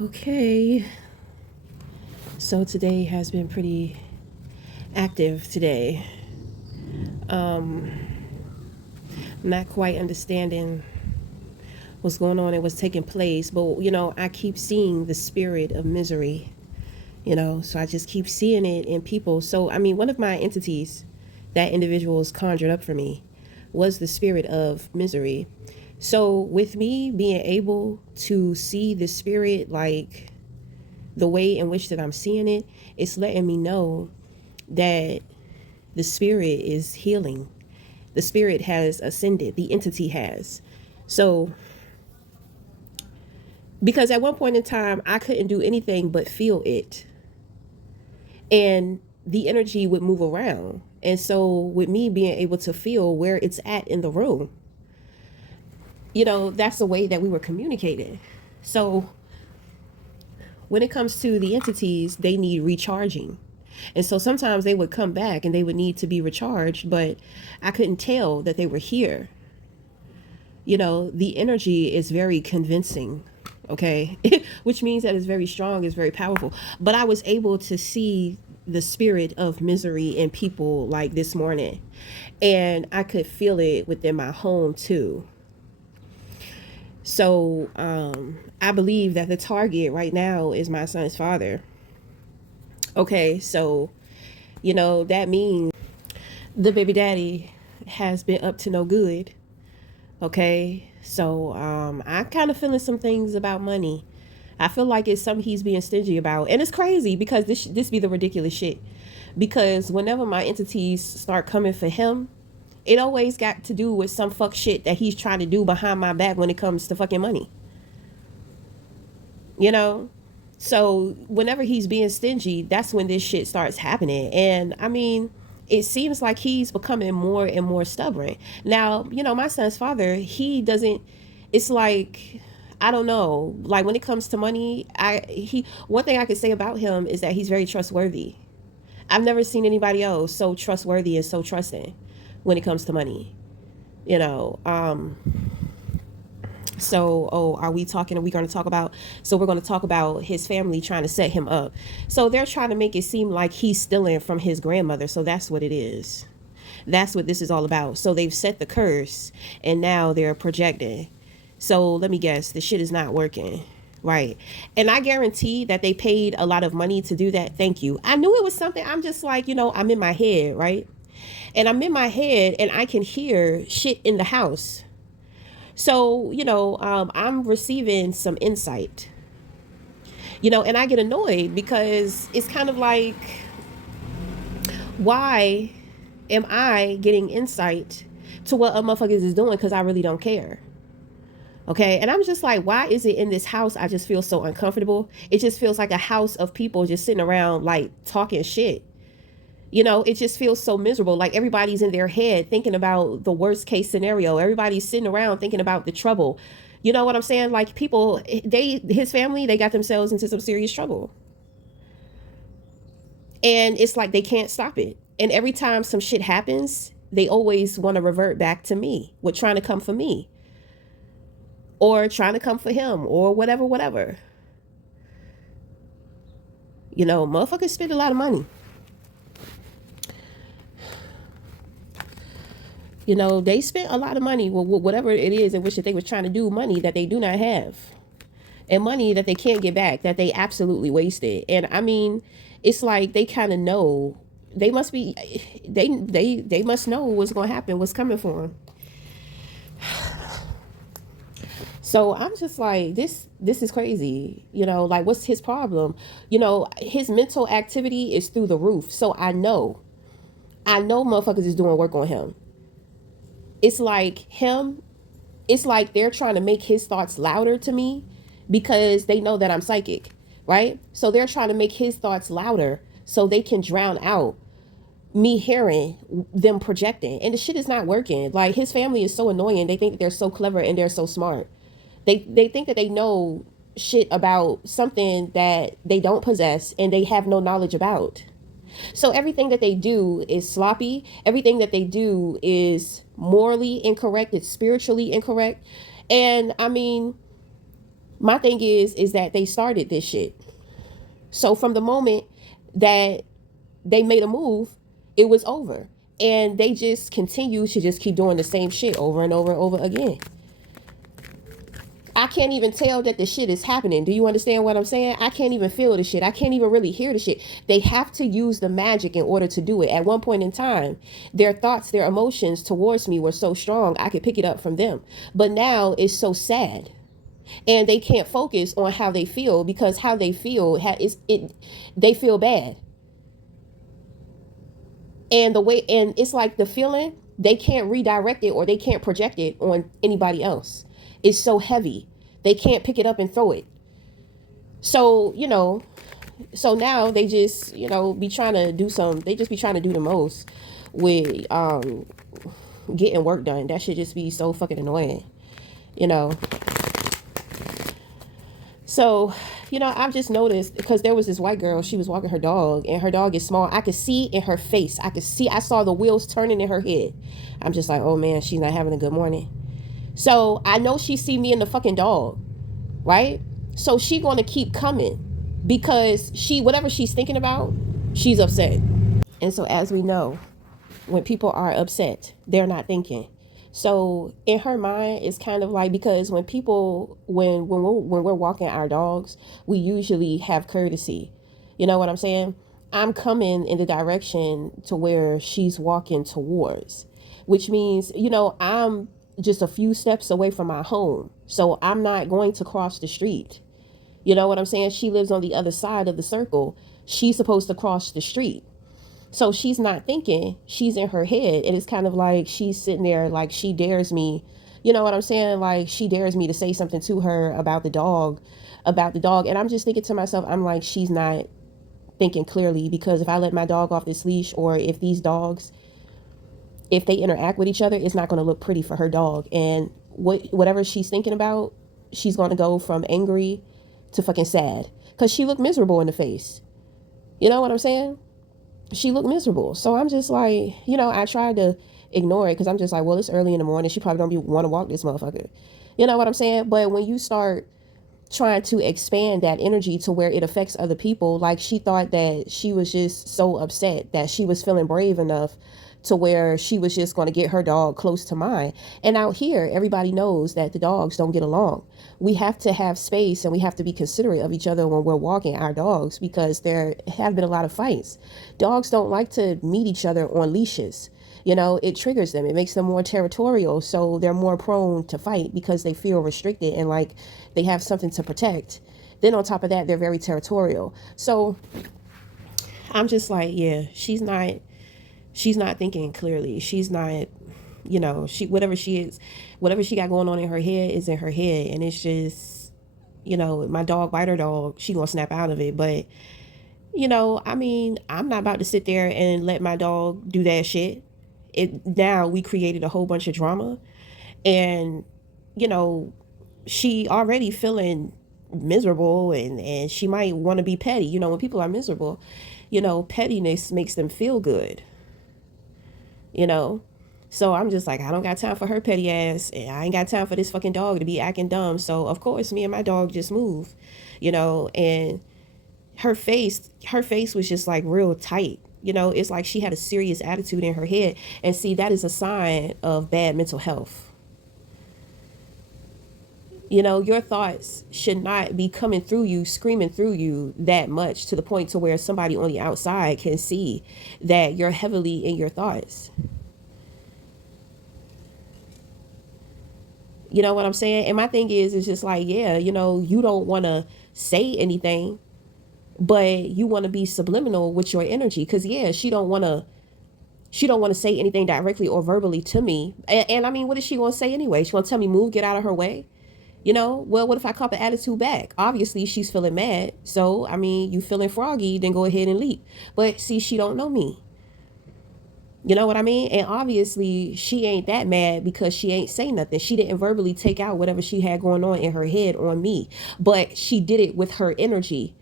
Okay, so today has been pretty active today. Um, not quite understanding what's going on and what's taking place, but I keep seeing the spirit of misery, so I just keep seeing it in people. So, I mean, one of my entities that individuals conjured up for me was the spirit of misery. So, with me being able to see the spirit, like the way in which that I'm seeing it, it's letting me know that the spirit is healing. The spirit has ascended, the entity has. So, because at one point in time, I couldn't do anything but feel it, and the energy would move around. And so, with me being able to feel where it's at in the room, that's the way that we were communicating. So, when it comes to the entities, they need recharging. And so sometimes they would come back and they would need to be recharged, but I couldn't tell that they were here. The energy is very convincing, okay? Which means that it's very strong, it's very powerful. But I was able to see the spirit of misery in people like this morning, and I could feel it within my home too. So I believe that the target right now is my son's father. Okay, so that means the baby daddy has been up to no good. Okay, so I kind of feeling some things about money. I feel like it's something he's being stingy about, and it's crazy because this be the ridiculous shit. Because whenever my entities start coming for him, it always got to do with some fuck shit that he's trying to do behind my back when it comes to fucking money. You know, so whenever he's being stingy, that's when this shit starts happening. And I mean, it seems like he's becoming more and more stubborn. Now, my son's father, he doesn't, it's like, I don't know, like when it comes to money, one thing I could say about him is that he's very trustworthy. I've never seen anybody else so trustworthy and so trusting when it comes to money. You know, so, are we talking? Are we going to talk about? So, we're going to talk about his family trying to set him up. So, they're trying to make it seem like he's stealing from his grandmother. So, that's what it is. That's what this is all about. So, they've set the curse and now they're projecting. So, let me guess, the shit is not working. Right. And I guarantee that they paid a lot of money to do that. Thank you. I knew it was something. I'm just like, I'm in my head, right? And I'm in my head and I can hear shit in the house. So, I'm receiving some insight, and I get annoyed because it's kind of like, why am I getting insight to what a motherfuckers is doing? Because I really don't care. Okay. And I'm just like, why is it in this house? I just feel so uncomfortable. It just feels like a house of people just sitting around like talking shit. It just feels so miserable. Like everybody's in their head thinking about the worst case scenario. Everybody's sitting around thinking about the trouble. You know what I'm saying? Like people, his family, they got themselves into some serious trouble. And it's like they can't stop it. And every time some shit happens, they always want to revert back to me with trying to come for me or trying to come for him or whatever, whatever. Motherfuckers spend a lot of money. They spent a lot of money with whatever it is in which they were trying to do, money that they do not have and money that they can't get back, that they absolutely wasted. And I mean, it's like they kind of know, they must be, they must know what's going to happen, what's coming for them. So I'm just like, this is crazy. Like what's his problem? His mental activity is through the roof. So I know motherfuckers is doing work on him. It's like they're trying to make his thoughts louder to me because they know that I'm psychic, right? So they're trying to make his thoughts louder so they can drown out me hearing them projecting. And the shit is not working. Like his family is so annoying. They think that they're so clever and they're so smart. They think that they know shit about something that they don't possess and they have no knowledge about. So everything that they do is sloppy. Everything that they do is morally incorrect. It's spiritually incorrect. And I mean, My thing is that they started this shit. So from the moment that they made a move, it was over. And they just continue to just keep doing the same shit over and over and over again. I can't even tell that the shit is happening. Do you understand what I'm saying? I can't even feel the shit. I can't even really hear the shit. They have to use the magic in order to do it. At one point in time, their thoughts, their emotions towards me were so strong, I could pick it up from them. But now it's so sad. And they can't focus on how they feel, because how they feel they feel bad. And the way, and it's like the feeling, they can't redirect it or they can't project it on anybody else. It's so heavy, they can't pick it up and throw it. So so now they just be trying to do some, they just be trying to do the most with getting work done. That should just be so fucking annoying, you know so I've just noticed, because there was this white girl, she was walking her dog, and her dog is small. I could see in her face, I saw the wheels turning in her head. I'm just like, oh man, she's not having a good morning. So I know she see me and the fucking dog, right? So she gonna keep coming, because whatever she's thinking about, she's upset. And so, as we know, when people are upset, they're not thinking. So in her mind, it's kind of like, because when we're walking our dogs, we usually have courtesy. You know what I'm saying? I'm coming in the direction to where she's walking towards, which means, I'm just a few steps away from my home. So I'm not going to cross the street. You know what I'm saying? She lives on the other side of the circle. She's supposed to cross the street. So she's not thinking, she's in her head. And it's kind of like she's sitting there, like she dares me. You know what I'm saying? Like she dares me to say something to her about the dog, And I'm just thinking to myself, I'm like, she's not thinking clearly, because if I let my dog off this leash, or if these dogs, if they interact with each other, it's not going to look pretty for her dog. And whatever she's thinking about, she's going to go from angry to fucking sad, because she looked miserable in the face. You know what I'm saying? She looked miserable. So I'm just like, I tried to ignore it, because I'm just like, well, it's early in the morning. She probably don't want to walk this motherfucker. You know what I'm saying? But when you start trying to expand that energy to where it affects other people, like she thought that she was just so upset that she was feeling brave enough to where she was just going to get her dog close to mine. And out here, everybody knows that the dogs don't get along. We have to have space, and we have to be considerate of each other when we're walking our dogs, because there have been a lot of fights. Dogs don't like to meet each other on leashes. It triggers them. It makes them more territorial. So they're more prone to fight, because they feel restricted and like they have something to protect. Then on top of that, they're very territorial. So I'm just like, yeah, she's not thinking clearly. She's not, she whatever she got going on in her head is in her head. And it's just, my dog bite her dog, she gonna snap out of it. But I mean, I'm not about to sit there and let my dog do that shit. Now we created a whole bunch of drama, and you know she already feeling miserable, and she might want to be petty. When people are miserable, pettiness makes them feel good. you know so I'm just like, I don't got time for her petty ass, and I ain't got time for this fucking dog to be acting dumb. So of course me and my dog just move. And her face was just like real tight. It's like she had a serious attitude in her head. And see, that is a sign of bad mental health. Your thoughts should not be coming through you, screaming through you that much, to the point to where somebody on the outside can see that you're heavily in your thoughts. You know what I'm saying? And my thing is, it's just like, yeah, you don't want to say anything, but you want to be subliminal with your energy. Because yeah, she don't want to say anything directly or verbally to me. And I mean, what is she going to say anyway? She going to tell me, move, get out of her way. Well, what if I cop an attitude back? Obviously she's feeling mad. So I mean, you feeling froggy, then go ahead and leap. But see, she don't know me. You know what I mean? And obviously she ain't that mad, because she ain't say nothing. She didn't verbally take out whatever she had going on in her head on me, but she did it with her energy,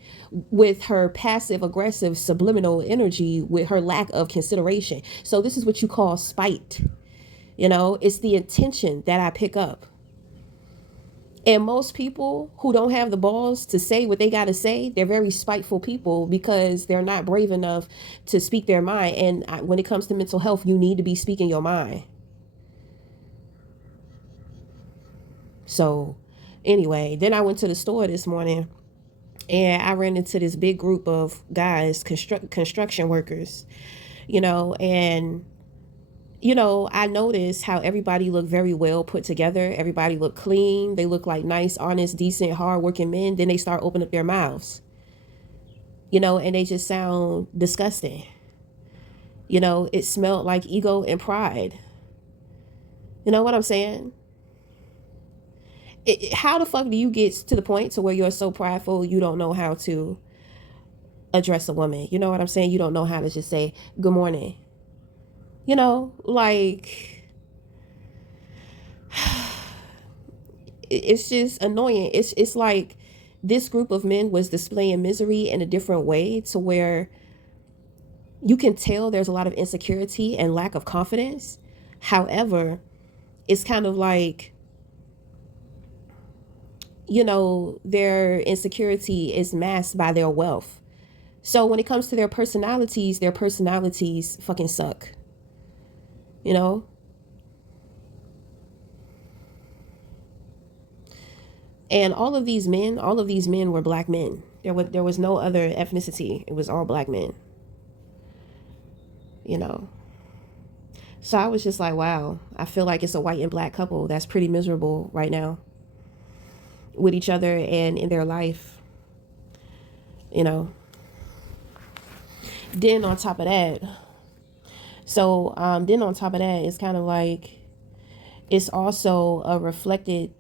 with her passive aggressive subliminal energy, with her lack of consideration. So this is what you call spite. It's the intention that I pick up. And most people who don't have the balls to say what they got to say, they're very spiteful people because they're not brave enough to speak their mind. And when it comes to mental health, you need to be speaking your mind. So anyway, then I went to the store this morning and I ran into this big group of guys, construction workers, and I noticed how everybody looked very well put together. Everybody looked clean. They look like nice, honest, decent, hardworking men. Then they start opening up their mouths, and they just sound disgusting. It smelled like ego and pride. You know what I'm saying? How the fuck do you get to the point to where you're so prideful you don't know how to address a woman? You know what I'm saying? You don't know how to just say good morning. Like it's just annoying. It's like this group of men was displaying misery in a different way to where you can tell there's a lot of insecurity and lack of confidence. However, it's kind of like, their insecurity is masked by their wealth. So when it comes to their personalities fucking suck. And all of these men were black men. There was no other ethnicity. It was all black men. So I was just like, wow, I feel like it's a white and black couple that's pretty miserable right now with each other and in their life. Then on top of that, it's kind of like it's also a reflected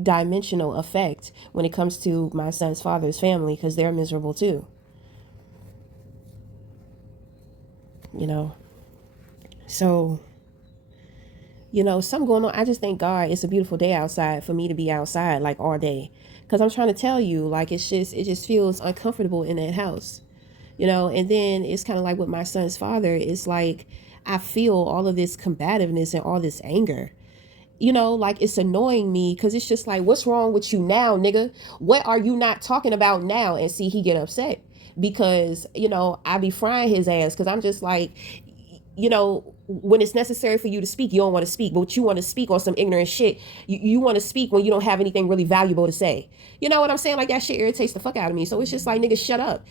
dimensional effect when it comes to my son's father's family, because they're miserable too. So something going on. I just thank God it's a beautiful day outside for me to be outside like all day, because I'm trying to tell you, like, it just feels uncomfortable in that house. And then it's kind of like with my son's father, it's like I feel all of this combativeness and all this anger. Like, it's annoying me because it's just like, what's wrong with you now, nigga? What are you not talking about now? And see, he get upset because, I be frying his ass because I'm just like, when it's necessary for you to speak, you don't want to speak, but you want to speak on some ignorant shit. You want to speak when you don't have anything really valuable to say. You know what I'm saying? Like, that shit irritates the fuck out of me. So it's just like, nigga, shut up.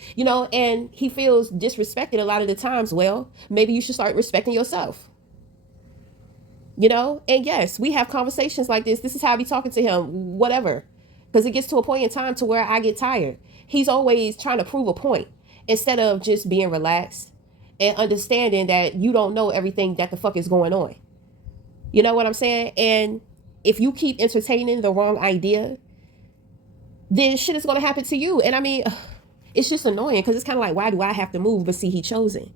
And he feels disrespected a lot of the times. Well, maybe you should start respecting yourself. And yes, we have conversations like this. This is how I be talking to him, whatever. Because it gets to a point in time to where I get tired. He's always trying to prove a point instead of just being relaxed and understanding that you don't know everything that the fuck is going on. You know what I'm saying? And if you keep entertaining the wrong idea, then shit is going to happen to you. And I mean, it's just annoying because it's kind of like, why do I have to move? But see, he's chosen.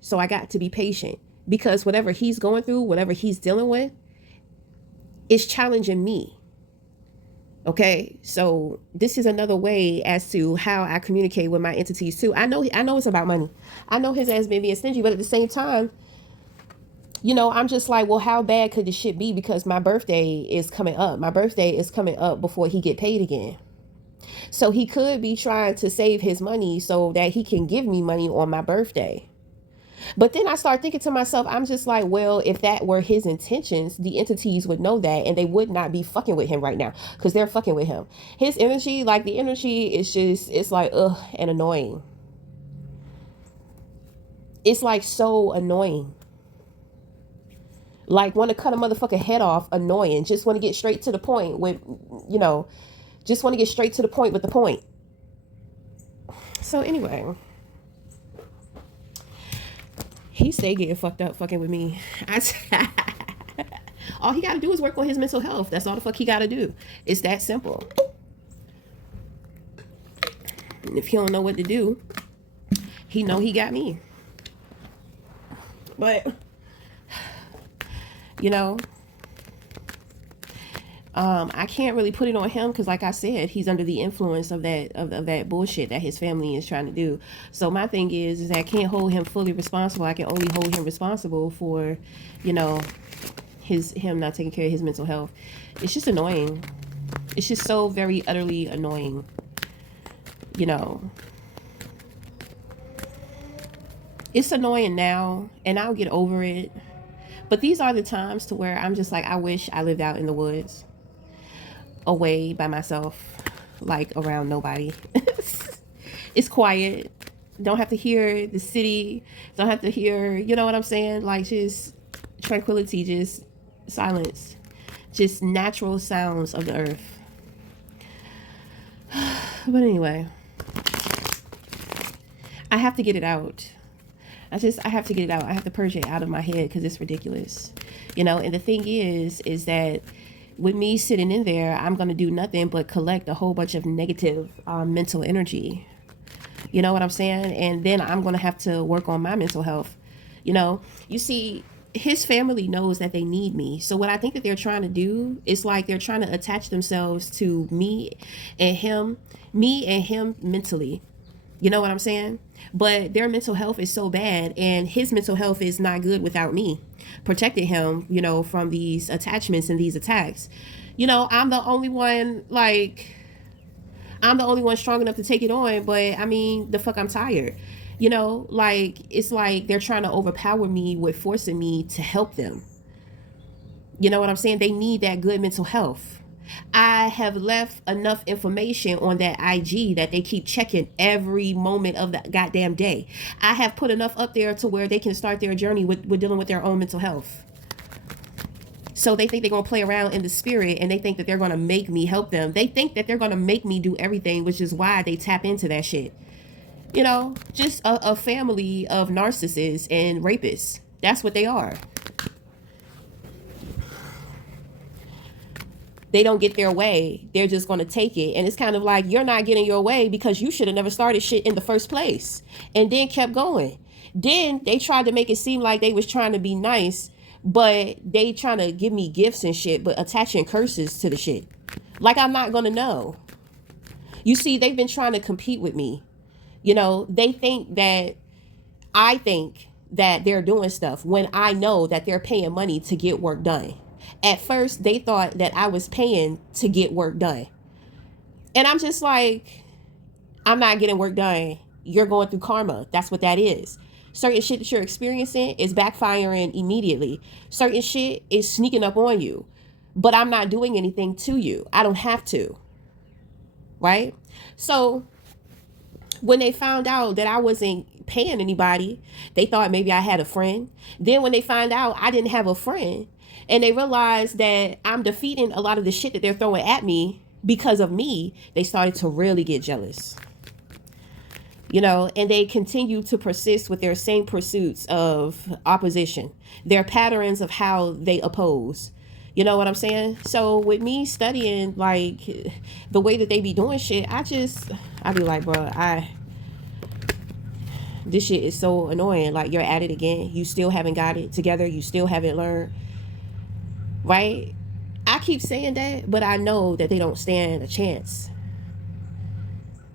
So I got to be patient, because whatever he's going through, whatever he's dealing with, is challenging me. Okay, so this is another way as to how I communicate with my entities too. I know it's about money. I know his ass may be stingy, but at the same time, I'm just like, well, how bad could this shit be? Because my birthday is coming up. My birthday is coming up before he get paid again. So he could be trying to save his money so that he can give me money on my birthday. But then I start thinking to myself, I'm just like, well, if that were his intentions, the entities would know that and they would not be fucking with him right now, because they're fucking with him. His energy, like the energy is just, it's like, ugh, and annoying. It's like so annoying. Like, want to cut a motherfucking head off, annoying. Just want to get straight to the point with, just want to get straight to the point with the point. So anyway, he stay getting fucked up fucking with me. All he got to do is work on his mental health. That's all the fuck he got to do. It's that simple. And if he don't know what to do, he know he got me. But I can't really put it on him because, like I said, he's under the influence of that bullshit that his family is trying to do. So my thing is that I can't hold him fully responsible. I can only hold him responsible for, him not taking care of his mental health. It's just annoying. It's just so very utterly annoying. You know, it's annoying now, and I'll get over it. But these are the times to where I'm just like, I wish I lived out in the woods, away by myself, like around nobody. It's quiet. Don't have to hear the city. Don't have to hear, you know what I'm saying? Like, just tranquility, just silence, just natural sounds of the earth. But anyway, I have to get it out. I have to get it out. I have to purge it out of my head because it's ridiculous. You know, and the thing is that with me sitting in there, I'm going to do nothing but collect a whole bunch of negative mental energy. You know what I'm saying? And then I'm going to have to work on my mental health. You know, you see, his family knows that they need me. So what I think that they're trying to do is like they're trying to attach themselves to me and him mentally. You know what I'm saying? But their mental health is so bad, and his mental health is not good without me protecting him, you know, from these attachments and these attacks. You know, I'm the only one strong enough to take it on, but I mean, the fuck, I'm tired. You know, like, it's like they're trying to overpower me with forcing me to help them. You know what I'm saying? They need that good mental health. I have left enough information on that IG that they keep checking every moment of the goddamn day. I have put enough up there to where they can start their journey with dealing with their own mental health. So they think they're going to play around in the spirit, and they think that they're going to make me help them. They think that they're going to make me do everything, which is why they tap into that shit. You know, just a family of narcissists and rapists. That's what they are. They don't get their way. They're just going to take it. And it's kind of like, you're not getting your way because you should have never started shit in the first place. And then kept going. Then they tried to make it seem like they was trying to be nice, but they trying to give me gifts and shit, but attaching curses to the shit. Like, I'm not going to know. You see, they've been trying to compete with me. You know, they think that I think that they're doing stuff when I know that they're paying money to get work done. At first, they thought that I was paying to get work done. And I'm just like, I'm not getting work done. You're going through karma. That's what that is. Certain shit that you're experiencing is backfiring immediately. Certain shit is sneaking up on you. But I'm not doing anything to you. I don't have to. Right? So when they found out that I wasn't paying anybody, they thought maybe I had a friend. Then when they find out I didn't have a friend, and they realized that I'm defeating a lot of the shit that they're throwing at me because of me, they started to really get jealous. You know, and they continue to persist with their same pursuits of opposition, their patterns of how they oppose. You know what I'm saying? So with me studying, like, the way that they be doing shit, I be like, bro, this shit is so annoying. Like, you're at it again. You still haven't got it together. You still haven't learned. Right? I keep saying that, but I know that they don't stand a chance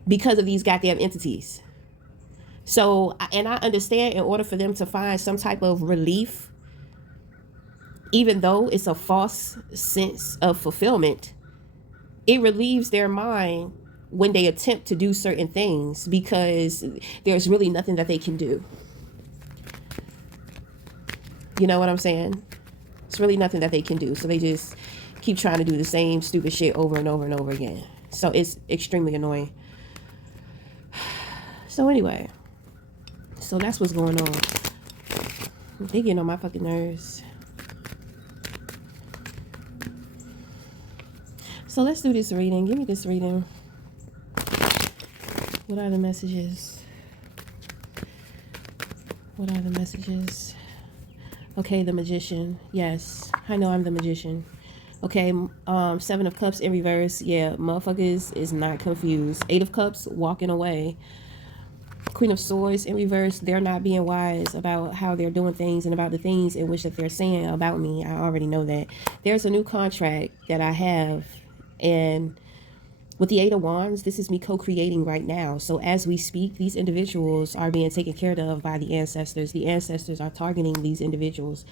because of these goddamn entities. So, and I understand, in order for them to find some type of relief, even though it's a false sense of fulfillment, it relieves their mind when they attempt to do certain things because there's really nothing that they can do. You know what I'm saying? It's really nothing that they can do. So they just keep trying to do the same stupid shit over and over and over again. So it's extremely annoying. So anyway, so that's what's going on. They getting on my fucking nerves. So let's do this reading. Give me this reading. What are the messages? What are the messages? Okay, the Magician. Yes, I know I'm the Magician. Okay, Seven of Cups in reverse. Yeah, motherfuckers is not confused. Eight of Cups, walking away. Queen of Swords in reverse. They're not being wise about how they're doing things and about the things in which that they're saying about me. I already know that. There's a new contract that I have, and With the Eight of Wands, this is me co-creating right now. So as we speak, these individuals are being taken care of by the ancestors. The ancestors are targeting these individuals.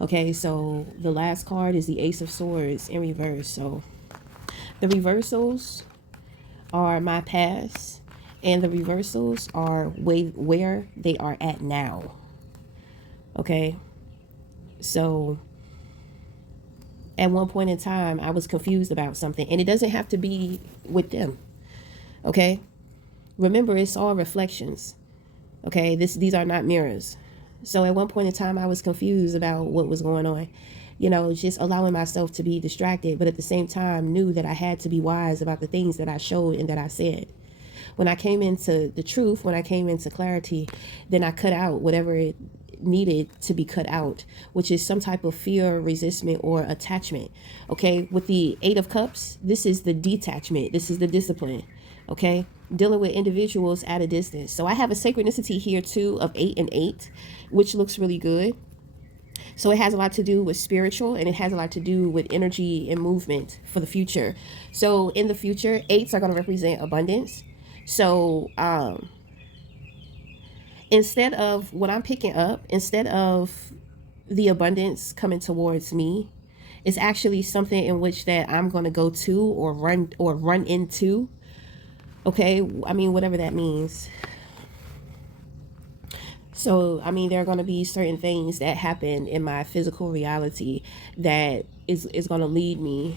Okay, so the last card is the Ace of Swords in reverse. So the reversals are my past, and the reversals are where they are at now. Okay, so at one point in time, I was confused about something, and it doesn't have to be with them. Okay, remember, it's all reflections. Okay, these are not mirrors. So at one point in time, I was confused about what was going on. You know, just allowing myself to be distracted, but at the same time knew that I had to be wise about the things that I showed and that I said. When I came into the truth, when I came into clarity, then I cut out whatever it needed to be cut out, which is some type of fear, resistment, or attachment. Okay, with the Eight of Cups, this is the detachment, this is the discipline. Okay, dealing with individuals at a distance. So I have a synchronicity here too of 8 and 8, which looks really good. So it has a lot to do with spiritual, and it has a lot to do with energy and movement for the future. So in the future, 8s are going to represent abundance. So instead of what I'm picking up, instead of the abundance coming towards me, it's actually something in which that I'm going to go to or run into. Okay, I mean, whatever that means. So, I mean, there are going to be certain things that happen in my physical reality that is going to lead me.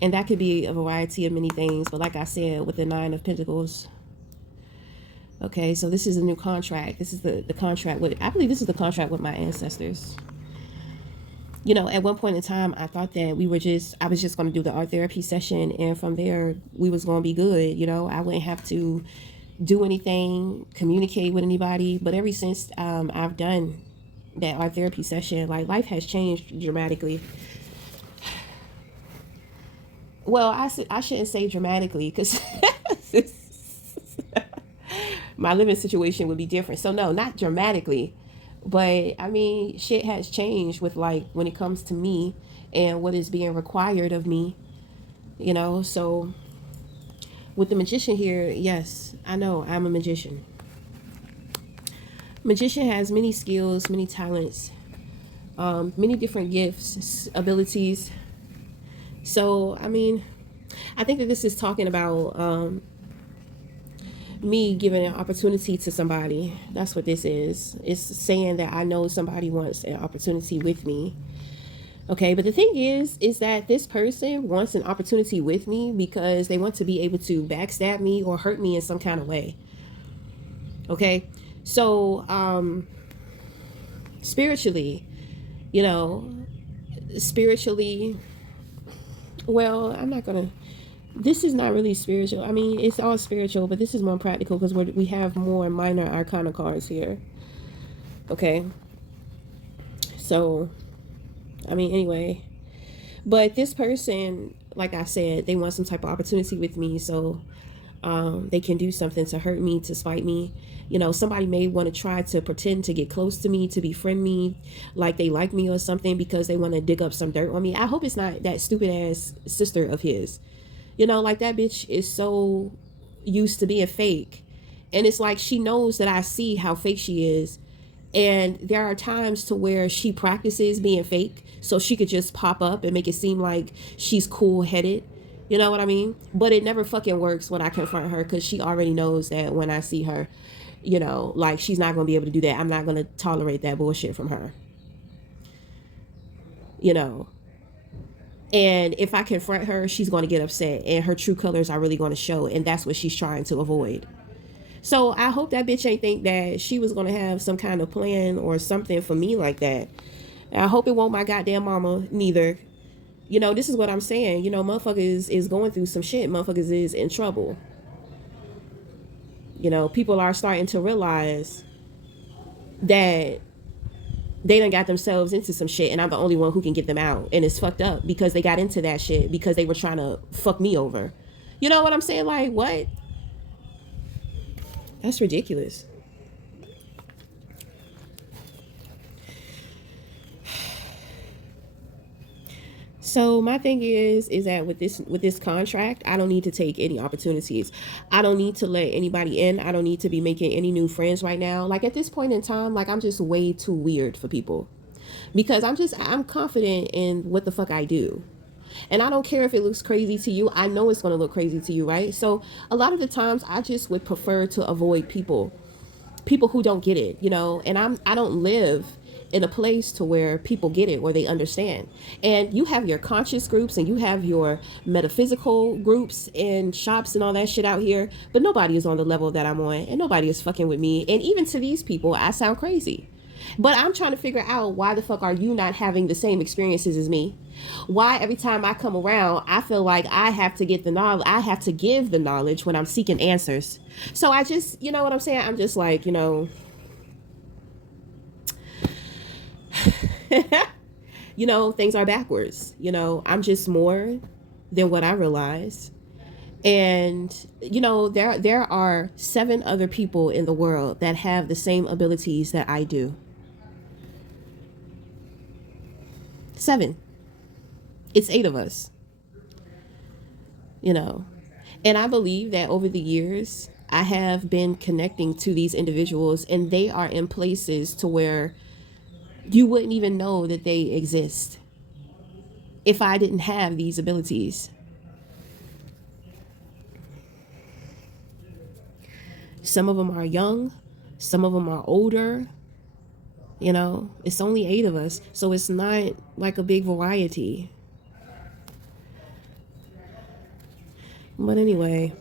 And that could be a variety of many things. But like I said, with the Nine of Pentacles. Okay, so this is a new contract. This is the contract with, I believe this is the contract with my ancestors. You know, at one point in time, I thought that I was just going to do the art therapy session. And from there, we was going to be good. You know, I wouldn't have to do anything, communicate with anybody. But ever since I've done that art therapy session, like, life has changed dramatically. Well, I shouldn't say dramatically, because my living situation would be different. So no, not dramatically, but I mean, shit has changed with, like, when it comes to me and what is being required of me, you know. So with the Magician here, yes, I know I'm a magician. Magician has many skills, many talents, many different gifts, abilities. So, I mean, I think that this is talking about me giving an opportunity to somebody. That's what this is. It's saying that I know somebody wants an opportunity with me. Okay, but the thing is that this person wants an opportunity with me because they want to be able to backstab me or hurt me in some kind of way. Okay, so spiritually, you know, well, I'm not gonna, this is not really spiritual. I mean, it's all spiritual, but this is more practical because we have more minor arcana cards here. Okay, so I mean, anyway, but this person, like I said, they want some type of opportunity with me, so they can do something to hurt me, to spite me. You know, somebody may want to try to pretend to get close to me, to befriend me, like they like me or something, because they want to dig up some dirt on me. I hope it's not that stupid ass sister of his. You know, like, that bitch is so used to being fake. And it's like, she knows that I see how fake she is. And there are times to where she practices being fake so she could just pop up and make it seem like she's cool headed. You know what I mean? But it never fucking works when I confront her, because she already knows that when I see her, you know, like, she's not going to be able to do that. I'm not going to tolerate that bullshit from her. You know? And if I confront her, she's going to get upset, and her true colors are really going to show. And that's what she's trying to avoid. So I hope that bitch ain't think that she was going to have some kind of plan or something for me like that. And I hope it won't my goddamn mama neither. You know, this is what I'm saying. You know, motherfuckers is going through some shit. Motherfuckers is in trouble. You know, people are starting to realize that they done got themselves into some shit, and I'm the only one who can get them out. And it's fucked up because they got into that shit because they were trying to fuck me over. You know what I'm saying? Like, what? That's ridiculous. So my thing is that with this contract, I don't need to take any opportunities. I don't need to let anybody in. I don't need to be making any new friends right now. Like at this point in time, like I'm just way too weird for people because I'm confident in what the fuck I do. And I don't care if it looks crazy to you. I know it's going to look crazy to you, right? So a lot of the times I just would prefer to avoid people who don't get it, and I don't live in a place to where people get it or they understand. And you have your conscious groups and you have your metaphysical groups and shops and all that shit out here, but nobody is on the level that I'm on and nobody is fucking with me. And even to these people, I sound crazy. But I'm trying to figure out why the fuck are you not having the same experiences as me? Why every time I come around, I feel like I have to get the knowledge, I have to give the knowledge when I'm seeking answers. So I just, you know what I'm saying? I'm just like, things are backwards. I'm just more than what I realize. And there are 7 other people in the world that have the same abilities that I do. 7. It's 8 of us. And I believe that over the years I have been connecting to these individuals, and they are in places to where you wouldn't even know that they exist if I didn't have these abilities. Some of them are young, some of them are older. It's only 8 of us, so it's not like a big variety. But anyway,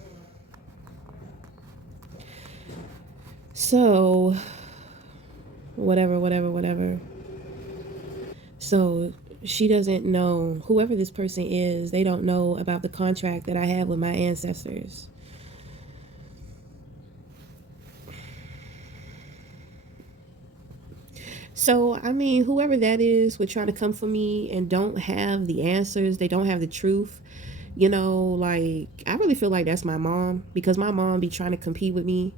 so whatever. So she doesn't know, whoever this person is, they don't know about the contract that I have with my ancestors. So, I mean, whoever that is would try to come for me and don't have the answers. They don't have the truth. Like, I really feel like that's my mom, because my mom be trying to compete with me.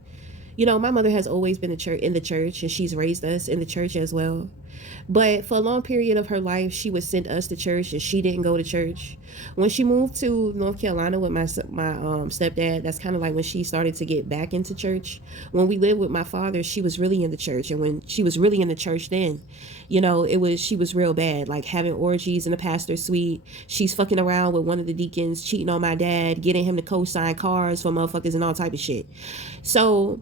My mother has always been in the church, and she's raised us in the church as well. But for a long period of her life, she would send us to church, and she didn't go to church. When she moved to North Carolina with my stepdad, that's kind of like when she started to get back into church. When we lived with my father, she was really in the church, and when she was really in the church, then, she was real bad, like having orgies in the pastor's suite. She's fucking around with one of the deacons, cheating on my dad, getting him to co-sign cars for motherfuckers and all type of shit. So,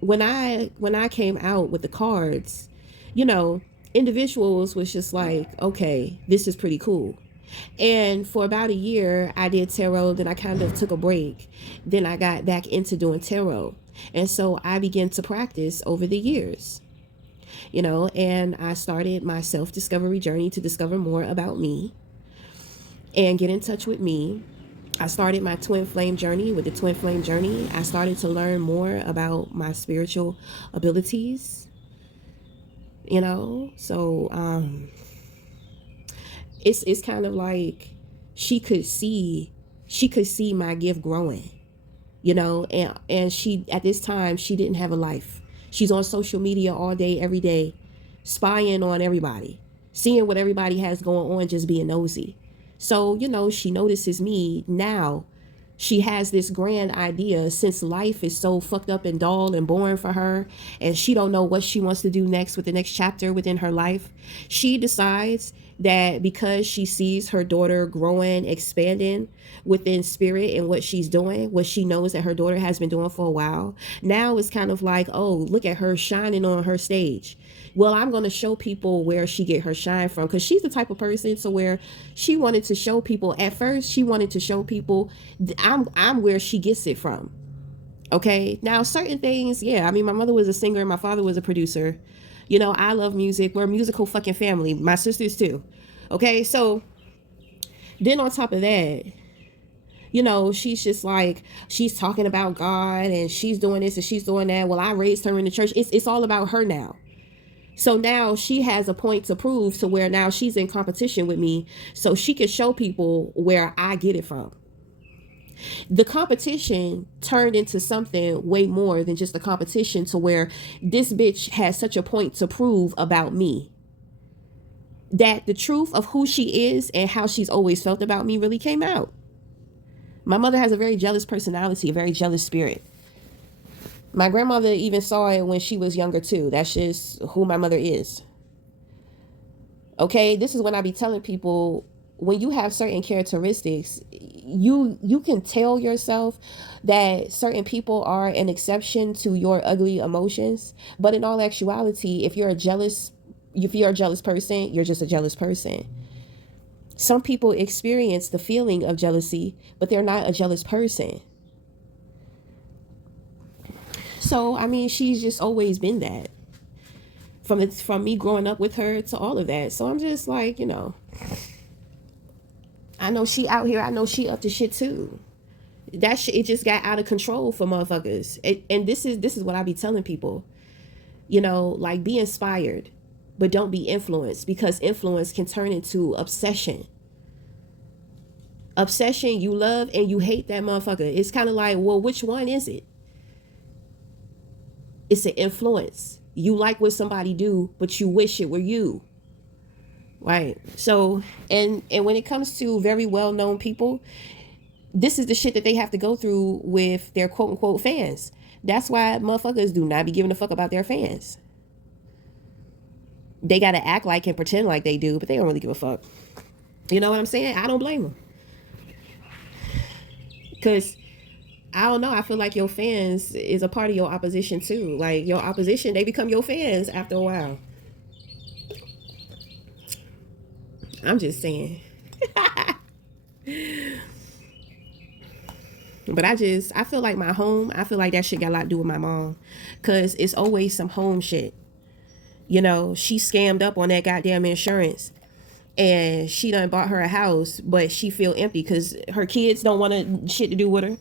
when I came out with the cards, individuals was just like, okay, this is pretty cool. And for about a year I did tarot, then I kind of took a break, then I got back into doing tarot, and so I began to practice over the years, and I started my self-discovery journey to discover more about me and get in touch with me. I started my twin flame journey. With the twin flame journey, I started to learn more about my spiritual abilities, so it's kind of like she could see my gift growing, and she, at this time, she didn't have a life. She's on social media all day, every day, spying on everybody, seeing what everybody has going on, just being nosy. So, she notices me now. She has this grand idea, since life is so fucked up and dull and boring for her, and she don't know what she wants to do next with the next chapter within her life. She decides that because she sees her daughter growing, expanding within spirit and what she's doing, what she knows that her daughter has been doing for a while, now it's kind of like, oh, look at her shining on her stage. Well, I'm going to show people where she get her shine from, because she's the type of person to where she wanted to show people, at first she wanted to show people I'm where she gets it from. Okay, now certain things, yeah, I mean, my mother was a singer, my father was a producer. I love music. We're a musical fucking family. My sisters too. Okay, so then on top of that, she's just like, she's talking about God and she's doing this and she's doing that. Well, I raised her in the church. It's all about her now. So now she has a point to prove, to where now she's in competition with me, so she can show people where I get it from. The competition turned into something way more than just a competition, to where this bitch has such a point to prove about me. that the truth of who she is and how she's always felt about me really came out. My mother has a very jealous personality, a very jealous spirit. My grandmother even saw it when she was younger too. That's just who my mother is. Okay, this is when I be telling people, when you have certain characteristics, you can tell yourself that certain people are an exception to your ugly emotions, but in all actuality, if you're a jealous person, you're just a jealous person. Some people experience the feeling of jealousy, but they're not a jealous person. So I mean, she's just always been that, from me growing up with her to all of that. So I'm just like, I know she out here. I know she up to shit too. That shit, it just got out of control for motherfuckers. And this is what I be telling people. Like, be inspired, but don't be influenced, because influence can turn into obsession. Obsession, you love and you hate that motherfucker. It's kind of like, well, which one is it? It's an influence. You like what somebody do, but you wish it were you. Right. So, and when it comes to very well-known people, this is the shit that they have to go through with their quote unquote fans. That's why motherfuckers do not be giving a fuck about their fans. They got to act like and pretend like they do, but they don't really give a fuck. You know what I'm saying? I don't blame them. Because I don't know, I feel like your fans is a part of your opposition too. Like, your opposition, they become your fans after a while. I'm just saying. But I feel like my home, I feel like that shit got a lot to do with my mom. Because it's always some home shit. She scammed up on that goddamn insurance. And she done bought her a house, but she feel empty because her kids don't want shit to do with her.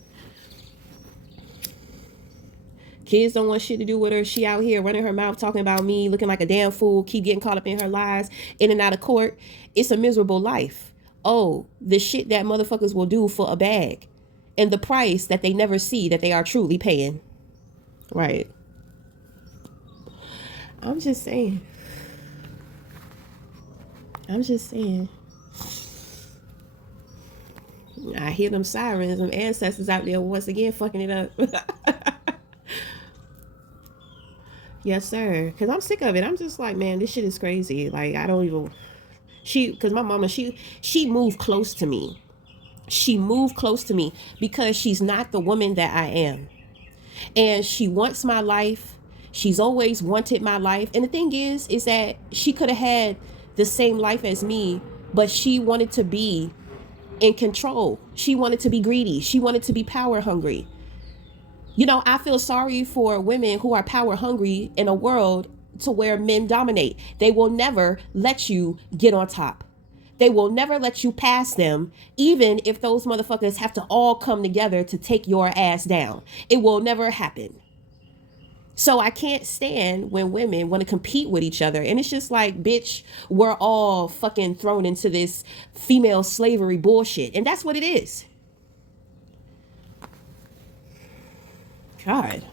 Kids don't want shit to do with her. She out here running her mouth, talking about me, looking like a damn fool, keep getting caught up in her lies, in and out of court. It's a miserable life. Oh, the shit that motherfuckers will do for a bag. And the price that they never see that they are truly paying. Right. I'm just saying. I hear them sirens, them ancestors out there once again fucking it up. Yes, sir. Because I'm sick of it. I'm just like, man, this shit is crazy. Like, I don't even... Because my mama, she moved close to me. She moved close to me because she's not the woman that I am. And she wants my life. She's always wanted my life. And the thing is that she could have had the same life as me, but she wanted to be in control. She wanted to be greedy. She wanted to be power hungry. I feel sorry for women who are power hungry in a world to where men dominate. They will never let you get on top. They will never let you pass them, even if those motherfuckers have to all come together to take your ass down. It will never happen. So I can't stand when women want to compete with each other. And it's just like, bitch, we're all fucking thrown into this female slavery bullshit. And that's what it is. God.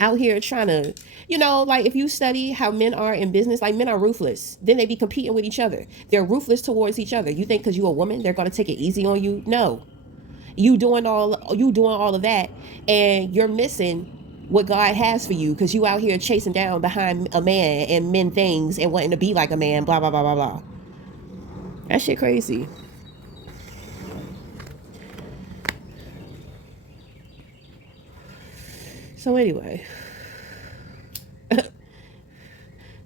Out here trying to, like, if you study how men are in business, like, men are ruthless. Then they be competing with each other. They're ruthless towards each other. You think because you're a woman, they're going to take it easy on you? No. You doing all of that, and you're missing what God has for you because you out here chasing down behind a man and men things and wanting to be like a man, blah, blah, blah, blah, blah. That shit crazy. So anyway,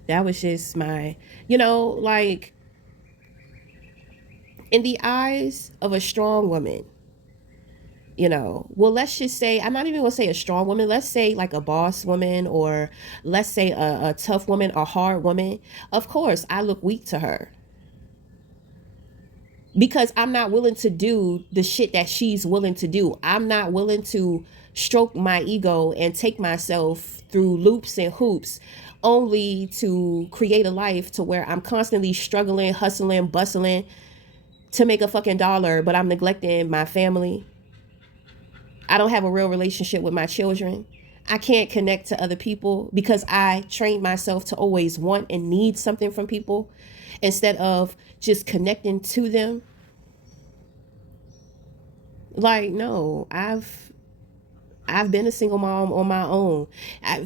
that was just my, like, in the eyes of a strong woman, well, let's just say, I'm not even gonna say a strong woman, let's say like a boss woman, or let's say a tough woman, a hard woman. Of course, I look weak to her because I'm not willing to do the shit that she's willing to do. I'm not willing to stroke my ego and take myself through loops and hoops only to create a life to where I'm constantly struggling, hustling, bustling to make a fucking dollar, but I'm neglecting my family. I don't have a real relationship with my children. I can't connect to other people because I trained myself to always want and need something from people instead of just connecting to them. Like, no, I've been a single mom on my own.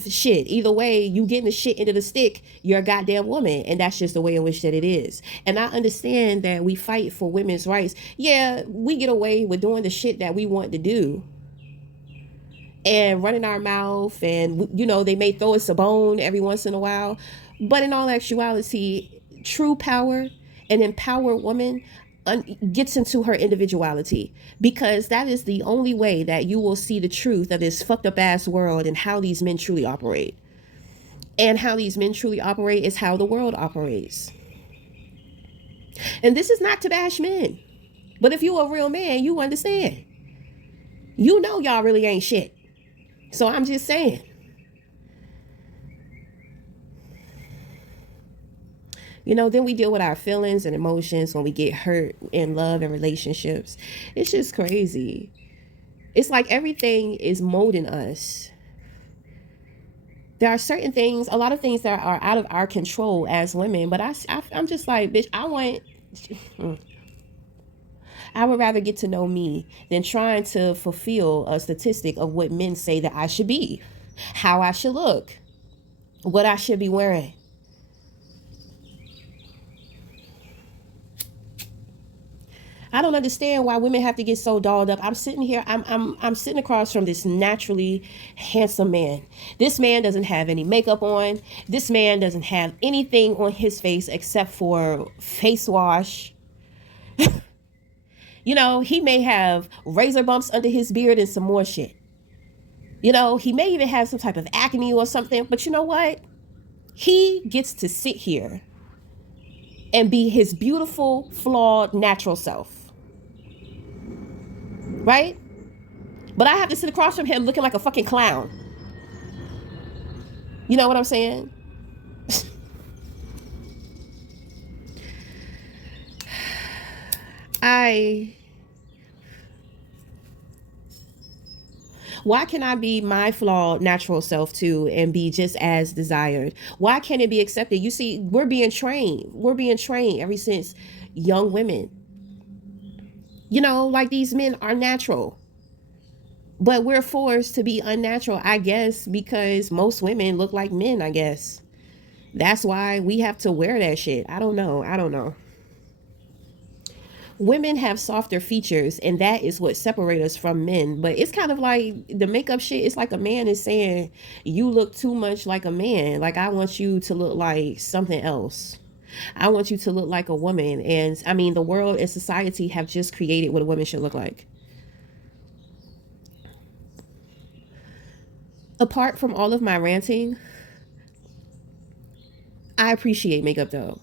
Shit, either way, you getting the shit into the stick, you're a goddamn woman. And that's just the way in which that it is. And I understand that we fight for women's rights. Yeah, we get away with doing the shit that we want to do and running our mouth. And, you know, they may throw us a bone every once in a while. But in all actuality, true power, an empowered woman gets into her individuality, because that is the only way that you will see the truth of this fucked up ass world and how these men truly operate. And how these men truly operate is how the world operates. And this is not to bash men, but if you a real man, you understand. You know y'all really ain't shit. So I'm just saying. You know, then we deal with our feelings and emotions when we get hurt in love and relationships. It's just crazy. It's like everything is molding us. There are certain things, a lot of things that are out of our control as women, but I'm just like, bitch, I would rather get to know me than trying to fulfill a statistic of what men say that I should be, how I should look, what I should be wearing. I don't understand why women have to get so dolled up. I'm sitting here, I'm sitting across from this naturally handsome man. This man doesn't have any makeup on. This man doesn't have anything on his face except for face wash. You know, he may have razor bumps under his beard and some more shit. You know, he may even have some type of acne or something, but you know what? He gets to sit here and be his beautiful, flawed, natural self. Right? But I have to sit across from him looking like a fucking clown. You know what I'm saying? Why can I be my flawed natural self too and be just as desired? Why can't it be accepted? You see, we're being trained. We're being trained ever since young women. You know, like these men are natural. But we're forced to be unnatural, I guess, because most women look like men, I guess. That's why we have to wear that shit. I don't know. Women have softer features, and that is what separates us from men. But it's kind of like the makeup shit. It's like a man is saying, you look too much like a man. Like, I want you to look like something else. I want you to look like a woman. And I mean, the world and society have just created what a woman should look like. Apart from all of my ranting, I appreciate makeup though.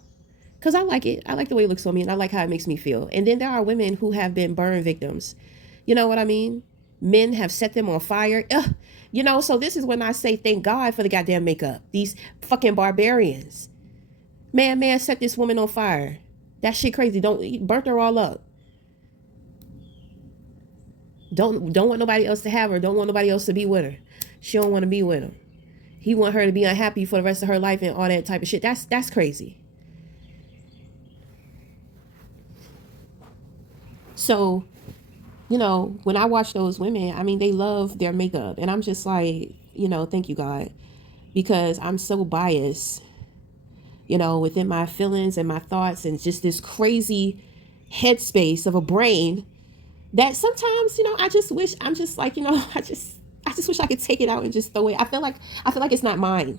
Because I like it. I like the way it looks on me, and I like how it makes me feel. And then there are women who have been burn victims. You know what I mean? Men have set them on fire. Ugh. You know, so this is when I say thank God for the goddamn makeup. These fucking barbarians. Man set this woman on fire. That shit crazy. Burnt her all up. Don't want nobody else to have her. Don't want nobody else to be with her. She don't want to be with him. He want her to be unhappy for the rest of her life and all that type of shit. That's crazy. So, you know, when I watch those women, I mean, they love their makeup. And I'm just like, you know, thank you, God. Because I'm so biased, you know, within my feelings and my thoughts and just this crazy headspace of a brain that sometimes, you know, I'm just like, you know, I just wish I could take it out and just throw it. I feel like it's not mine.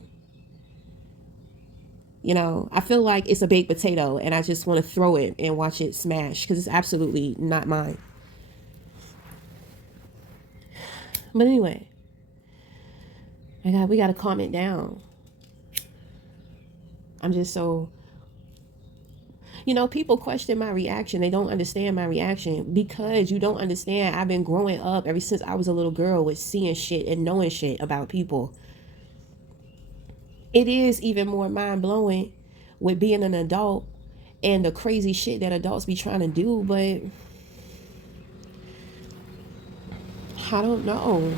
You know, I feel like it's a baked potato and I just want to throw it and watch it smash because it's absolutely not mine. But anyway, we got to calm it down. I'm just so, you know, people question my reaction. They don't understand my reaction because you don't understand. I've been growing up ever since I was a little girl with seeing shit and knowing shit about people. It is even more mind blowing with being an adult and the crazy shit that adults be trying to do, but I don't know.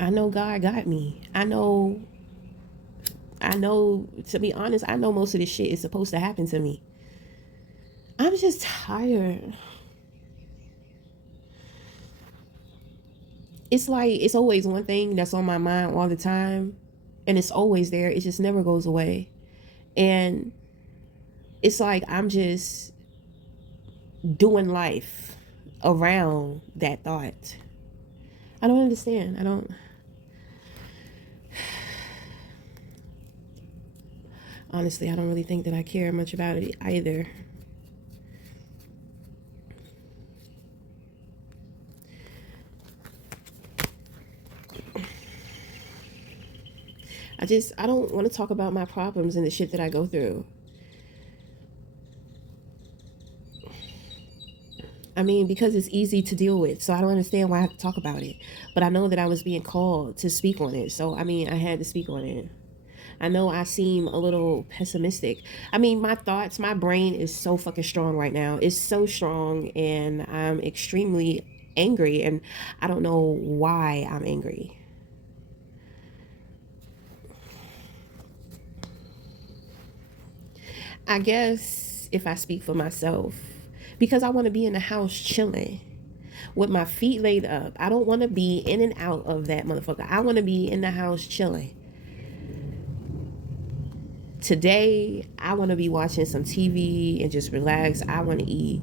I know God got me. I know, to be honest, I know most of this shit is supposed to happen to me. I'm just tired. It's like it's always one thing that's on my mind all the time, and it's always there. It just never goes away. And it's like I'm just doing life around that thought. I don't understand. I don't. Honestly, I don't really think that I care much about it either. I don't want to talk about my problems and the shit that I go through. I mean, because it's easy to deal with, so I don't understand why I have to talk about it. But I know that I was being called to speak on it, so I mean, I had to speak on it. I know I seem a little pessimistic. I mean, my thoughts, my brain is so fucking strong right now. It's so strong, and I'm extremely angry, and I don't know why I'm angry. I guess if I speak for myself, because I want to be in the house chilling with my feet laid up. I don't want to be in and out of that motherfucker. I want to be in the house chilling. Today, I want to be watching some TV and just relax. I want to eat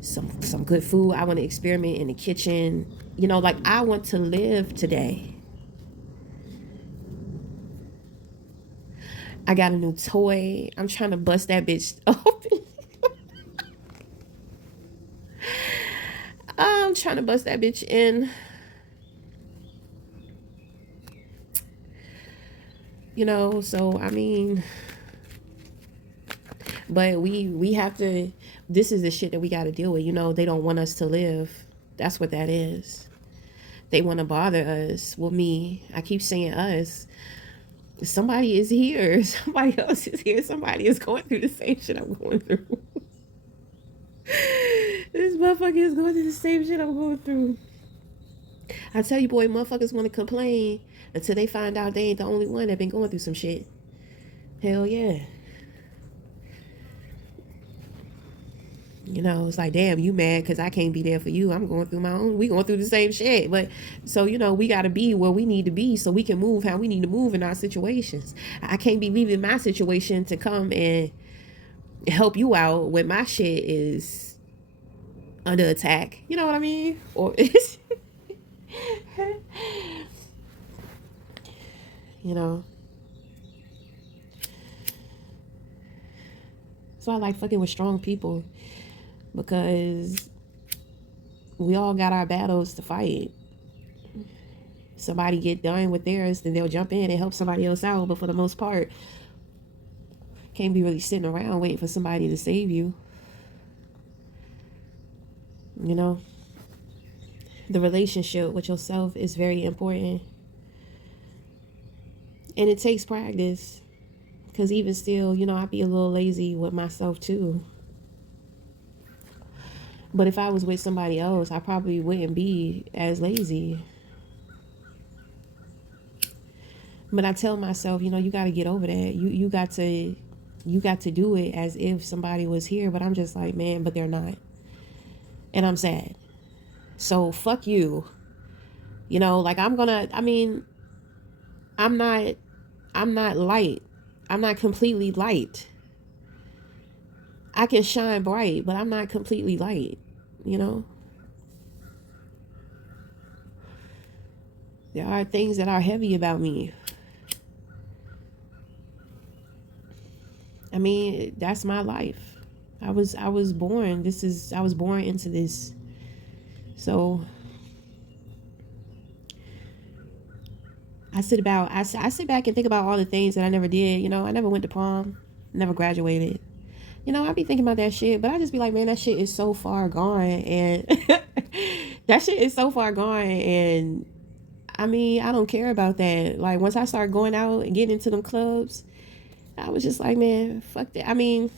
some good food. I want to experiment in the kitchen. You know, like I want to live today. I got a new toy. I'm trying to bust that bitch open. I'm trying to bust that bitch in. You know, so I mean, but we have to. This is the shit that we got to deal with. You know, they don't want us to live. That's what that is. They want to bother us. Well, me, I keep saying us. Somebody is here. Somebody else is here. Somebody is going through the same shit I'm going through. This motherfucker is going through the same shit I'm going through. I tell you, boy, motherfuckers want to complain until they find out they ain't the only one that been going through some shit. Hell yeah. You know, it's like, damn, you mad because I can't be there for you. I'm going through my own. We going through the same shit. But so, you know, we got to be where we need to be so we can move how we need to move in our situations. I can't be leaving my situation to come and help you out when my shit is under attack. You know what I mean? Or it's, you know. So I like fucking with strong people because we all got our battles to fight. Somebody get done with theirs, then they'll jump in and help somebody else out. But for the most part, can't be really sitting around waiting for somebody to save you. You know, the relationship with yourself is very important. And it takes practice. Because even still, you know, I be a little lazy with myself too. But if I was with somebody else, I probably wouldn't be as lazy. But I tell myself, you know, you got to get over that. You got to do it as if somebody was here. But I'm just like, man, but they're not. And I'm sad. So fuck you. You know, like I mean, I'm not light. I'm not completely light. I can shine bright, but I'm not completely light, you know? There are things that are heavy about me. I mean, that's my life. I was born. I was born into this. So I sit back and think about all the things that I never did. You know, I never went to prom, never graduated. You know, I be thinking about that shit, but I just be like, man, that shit is so far gone, and that shit is so far gone, and I mean, I don't care about that. Like once I started going out and getting into them clubs, I was just like, man, fuck that. I mean,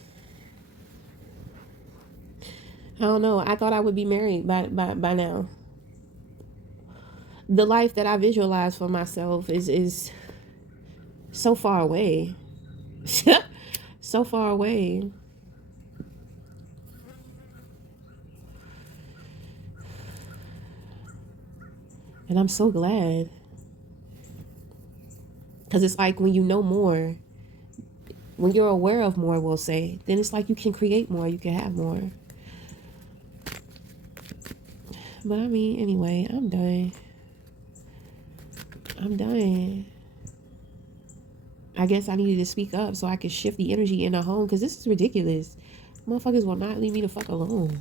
I don't know. I thought I would be married by now. the life that I visualize for myself is so far away. So far away. And I'm so glad. Because it's like when you know more, when you're aware of more, we'll say, then it's like you can create more, you can have more. But I mean, anyway, I'm done. I'm done. I guess I needed to speak up so I could shift the energy in the home, because this is ridiculous. Motherfuckers will not leave me the fuck alone.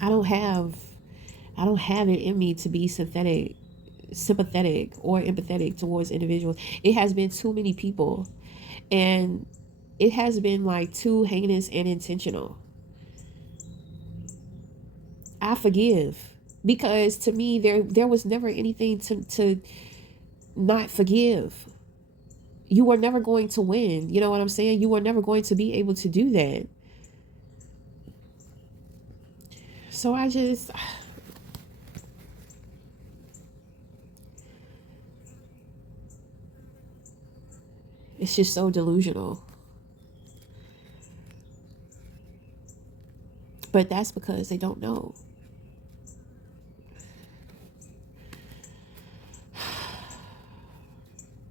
I don't have it in me to be sympathetic or empathetic towards individuals. It has been too many people, and it has been like too heinous and intentional. I forgive, because to me there was never anything to not forgive. You were never going to win. You know what I'm saying? You were never going to be able to do that. So it's just so delusional. But that's because they don't know.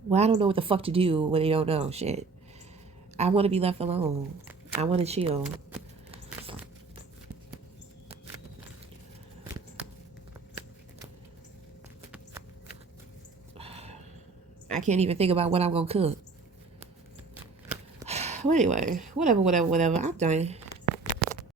Well, I don't know what the fuck to do when they don't know shit. I want to be left alone. I want to chill. I can't even think about what I'm going to cook. Well, anyway, whatever. I'm done.